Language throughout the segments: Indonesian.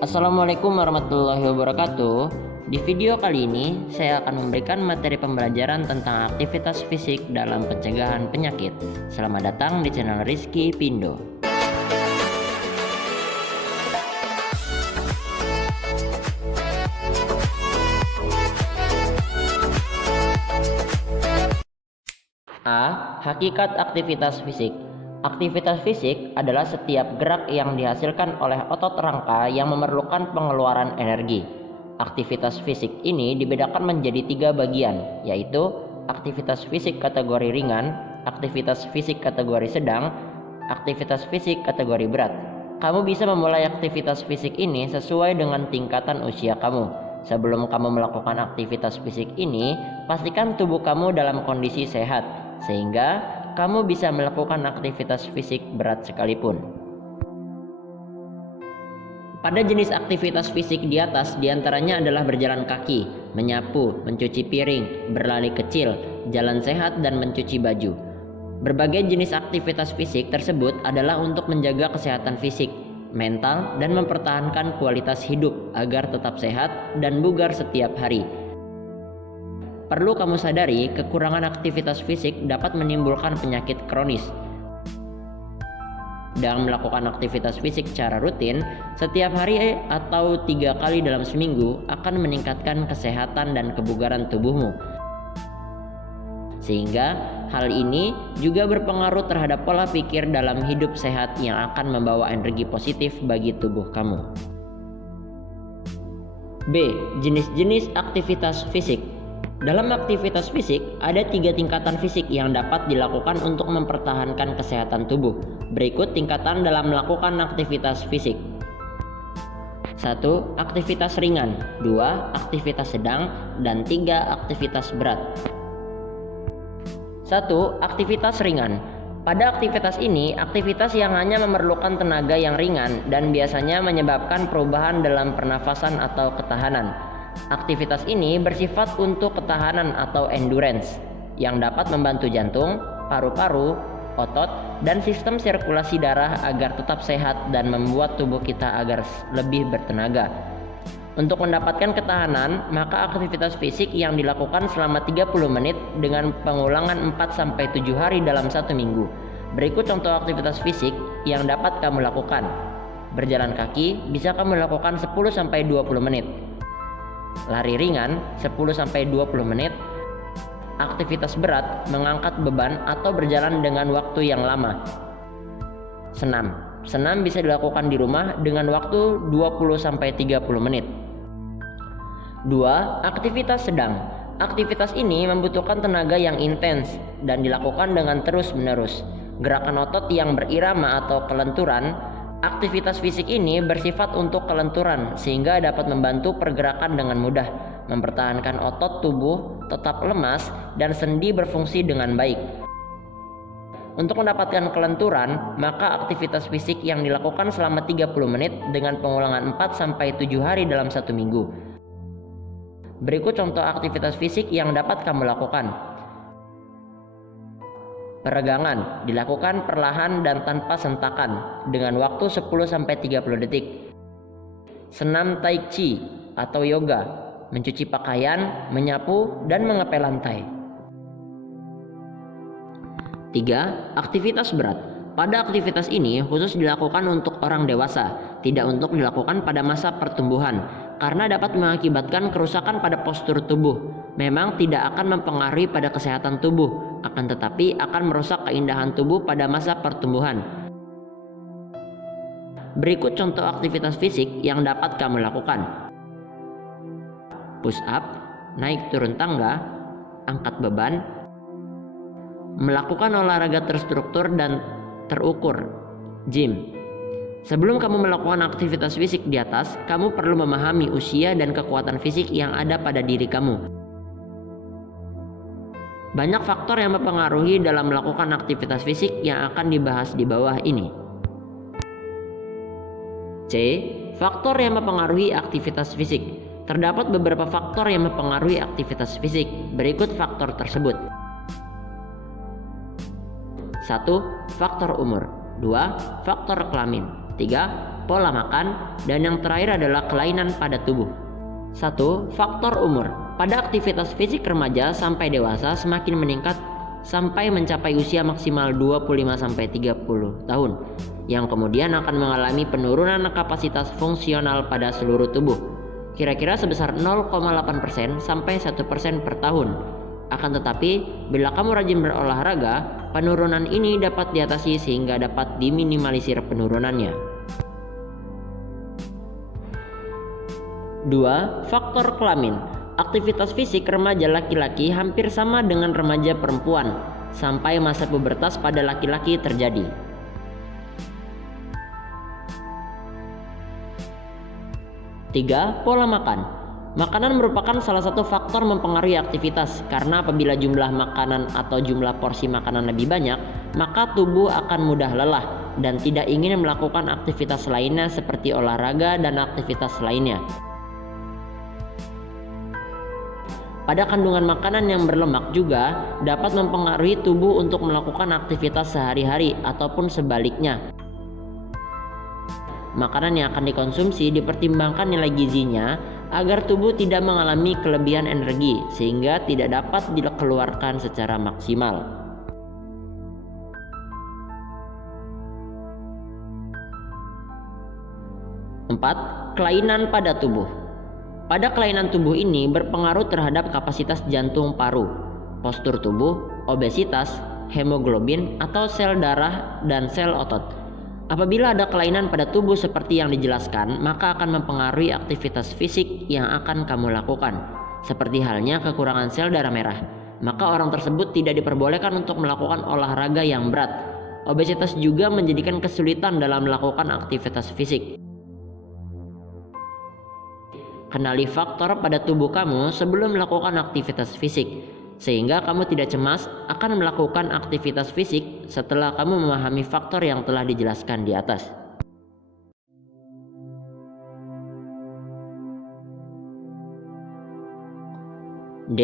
Assalamualaikum warahmatullahi wabarakatuh. Di video kali ini saya akan memberikan materi pembelajaran tentang aktivitas fisik dalam pencegahan penyakit. Selamat datang di channel Rizky Pindo. A. Hakikat aktivitas fisik. Aktivitas fisik adalah setiap gerak yang dihasilkan oleh otot rangka yang memerlukan pengeluaran energi. Aktivitas fisik ini dibedakan menjadi 3 bagian, yaitu aktivitas fisik kategori ringan, aktivitas fisik kategori sedang, aktivitas fisik kategori berat. Kamu bisa memulai aktivitas fisik ini sesuai dengan tingkatan usia kamu. Sebelum kamu melakukan aktivitas fisik ini, pastikan tubuh kamu dalam kondisi sehat, sehingga kamu bisa melakukan aktivitas fisik berat sekalipun. Pada jenis aktivitas fisik di atas diantaranya adalah berjalan kaki, menyapu, mencuci piring, berlari kecil, jalan sehat, dan mencuci baju. Berbagai jenis aktivitas fisik tersebut adalah untuk menjaga kesehatan fisik, mental, dan mempertahankan kualitas hidup agar tetap sehat dan bugar setiap hari. Perlu kamu sadari, kekurangan aktivitas fisik dapat menimbulkan penyakit kronis. Dengan melakukan aktivitas fisik secara rutin, setiap hari atau 3 kali dalam seminggu akan meningkatkan kesehatan dan kebugaran tubuhmu. Sehingga hal ini juga berpengaruh terhadap pola pikir dalam hidup sehat yang akan membawa energi positif bagi tubuh kamu. B. Jenis-jenis aktivitas fisik. Dalam aktivitas fisik, ada 3 tingkatan fisik yang dapat dilakukan untuk mempertahankan kesehatan tubuh. Berikut tingkatan dalam melakukan aktivitas fisik. 1. Aktivitas ringan. 2. Aktivitas sedang. Dan 3. Aktivitas berat. 1. Aktivitas ringan. Pada aktivitas ini, aktivitas yang hanya memerlukan tenaga yang ringan dan biasanya menyebabkan perubahan dalam pernafasan atau ketahanan. Aktivitas ini bersifat untuk ketahanan atau endurance yang dapat membantu jantung, paru-paru, otot, dan sistem sirkulasi darah agar tetap sehat dan membuat tubuh kita agar lebih bertenaga. Untuk mendapatkan ketahanan, maka aktivitas fisik yang dilakukan selama 30 menit dengan pengulangan 4-7 hari dalam 1 minggu. Berikut contoh aktivitas fisik yang dapat kamu lakukan. Berjalan kaki bisa kamu lakukan 10-20 menit. Lari ringan 10-20 menit. Aktivitas berat mengangkat beban atau berjalan dengan waktu yang lama. Senam bisa dilakukan di rumah dengan waktu 20-30 menit. 2. Aktivitas sedang. Aktivitas ini membutuhkan tenaga yang intens dan dilakukan dengan terus-menerus. Gerakan otot yang berirama atau kelenturan. Aktivitas fisik ini bersifat untuk kelenturan sehingga dapat membantu pergerakan dengan mudah, mempertahankan otot tubuh tetap lemas dan sendi berfungsi dengan baik. Untuk mendapatkan kelenturan, maka aktivitas fisik yang dilakukan selama 30 menit dengan pengulangan 4-7 hari dalam 1 minggu. Berikut contoh aktivitas fisik yang dapat kamu lakukan. Peregangan dilakukan perlahan dan tanpa sentakan dengan waktu 10-30 detik. Senam tai chi atau yoga, mencuci pakaian, menyapu, dan mengepel lantai. 3. Aktivitas berat. Pada aktivitas ini khusus dilakukan untuk orang dewasa, tidak untuk dilakukan pada masa pertumbuhan, karena dapat mengakibatkan kerusakan pada postur tubuh. Memang tidak akan mempengaruhi pada kesehatan tubuh, akan tetapi akan merusak keindahan tubuh pada masa pertumbuhan. Berikut contoh aktivitas fisik yang dapat kamu lakukan. Push up, naik turun tangga, angkat beban, melakukan olahraga terstruktur dan terukur, gym. Sebelum kamu melakukan aktivitas fisik di atas, kamu perlu memahami usia dan kekuatan fisik yang ada pada diri kamu. Banyak faktor yang mempengaruhi dalam melakukan aktivitas fisik yang akan dibahas di bawah ini. C. Faktor yang mempengaruhi aktivitas fisik. Terdapat beberapa faktor yang mempengaruhi aktivitas fisik. Berikut faktor tersebut. 1. Faktor umur. 2. Faktor kelamin. 3. pola makan, dan yang terakhir adalah kelainan pada tubuh. 1. Faktor umur. Pada aktivitas fisik remaja sampai dewasa semakin meningkat sampai mencapai usia maksimal 25-30 tahun, yang kemudian akan mengalami penurunan kapasitas fungsional pada seluruh tubuh, kira-kira sebesar 0,8% sampai 1% per tahun. Akan tetapi, bila kamu rajin berolahraga, penurunan ini dapat diatasi sehingga dapat diminimalisir penurunannya. 2. Faktor kelamin. Aktivitas fisik remaja laki-laki hampir sama dengan remaja perempuan sampai masa pubertas pada laki-laki terjadi. 3. Pola makan. Makanan merupakan salah satu faktor mempengaruhi aktivitas, karena apabila jumlah makanan atau jumlah porsi makanan lebih banyak, maka tubuh akan mudah lelah dan tidak ingin melakukan aktivitas lainnya seperti olahraga dan aktivitas lainnya. Pada kandungan makanan yang berlemak juga dapat mempengaruhi tubuh untuk melakukan aktivitas sehari-hari ataupun sebaliknya. Makanan yang akan dikonsumsi dipertimbangkan nilai gizinya agar tubuh tidak mengalami kelebihan energi sehingga tidak dapat dikeluarkan secara maksimal. 4. Kelainan pada tubuh. Pada kelainan tubuh ini berpengaruh terhadap kapasitas jantung paru, postur tubuh, obesitas, hemoglobin atau sel darah dan sel otot. Apabila ada kelainan pada tubuh seperti yang dijelaskan, maka akan mempengaruhi aktivitas fisik yang akan kamu lakukan. Seperti halnya kekurangan sel darah merah, maka orang tersebut tidak diperbolehkan untuk melakukan olahraga yang berat. Obesitas juga menjadikan kesulitan dalam melakukan aktivitas fisik. Kenali faktor pada tubuh kamu sebelum melakukan aktivitas fisik, sehingga kamu tidak cemas akan melakukan aktivitas fisik setelah kamu memahami faktor yang telah dijelaskan di atas. D.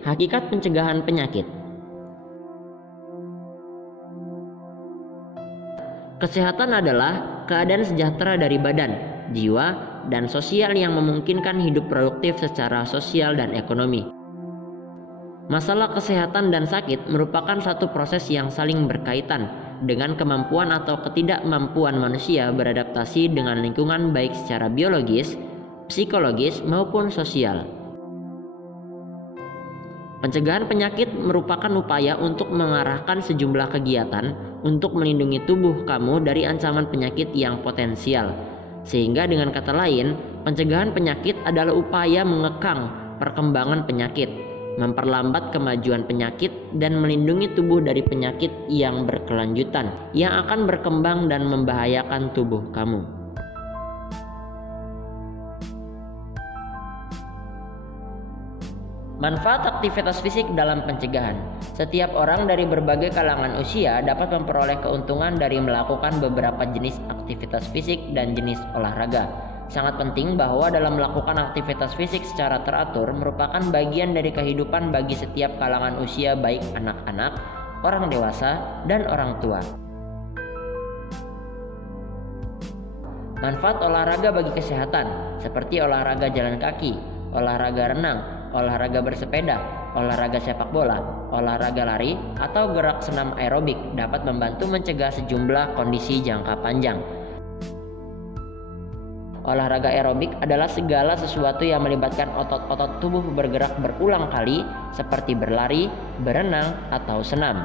Hakikat pencegahan penyakit. Kesehatan adalah keadaan sejahtera dari badan, jiwa, dan sosial yang memungkinkan hidup produktif secara sosial dan ekonomi. Masalah kesehatan dan sakit merupakan satu proses yang saling berkaitan dengan kemampuan atau ketidakmampuan manusia beradaptasi dengan lingkungan baik secara biologis, psikologis, maupun sosial. Pencegahan penyakit merupakan upaya untuk mengarahkan sejumlah kegiatan untuk melindungi tubuh kamu dari ancaman penyakit yang potensial. Sehingga dengan kata lain, pencegahan penyakit adalah upaya mengekang perkembangan penyakit, memperlambat kemajuan penyakit, dan melindungi tubuh dari penyakit yang berkelanjutan yang akan berkembang dan membahayakan tubuh kamu. Manfaat aktivitas fisik dalam pencegahan. Setiap orang dari berbagai kalangan usia dapat memperoleh keuntungan dari melakukan beberapa jenis aktivitas fisik dan jenis olahraga. Sangat penting bahwa dalam melakukan aktivitas fisik secara teratur merupakan bagian dari kehidupan bagi setiap kalangan usia, baik anak-anak, orang dewasa, dan orang tua. Manfaat olahraga bagi kesehatan seperti olahraga jalan kaki, olahraga renang, olahraga bersepeda, olahraga sepak bola, olahraga lari, atau gerak senam aerobik dapat membantu mencegah sejumlah kondisi jangka panjang. Olahraga aerobik adalah segala sesuatu yang melibatkan otot-otot tubuh bergerak berulang kali seperti berlari, berenang, atau senam.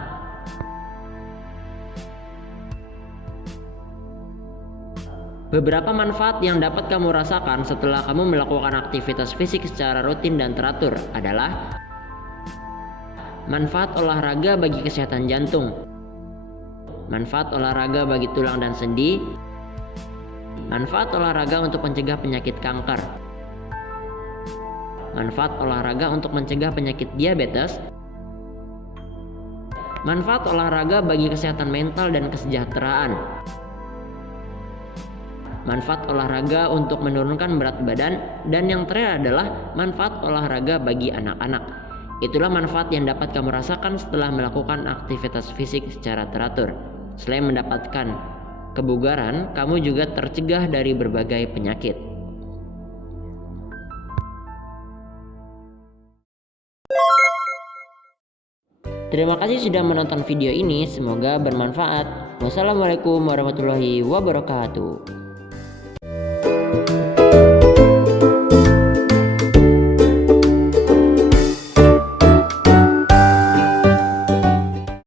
Beberapa manfaat yang dapat kamu rasakan setelah kamu melakukan aktivitas fisik secara rutin dan teratur adalah manfaat olahraga bagi kesehatan jantung, manfaat olahraga bagi tulang dan sendi, manfaat olahraga untuk mencegah penyakit kanker, manfaat olahraga untuk mencegah penyakit diabetes, manfaat olahraga bagi kesehatan mental dan kesejahteraan, manfaat olahraga untuk menurunkan berat badan, dan yang terakhir adalah manfaat olahraga bagi anak-anak. Itulah manfaat yang dapat kamu rasakan setelah melakukan aktivitas fisik secara teratur. Selain mendapatkan kebugaran, kamu juga tercegah dari berbagai penyakit. Terima kasih sudah menonton video ini, semoga bermanfaat. Wassalamualaikum warahmatullahi wabarakatuh.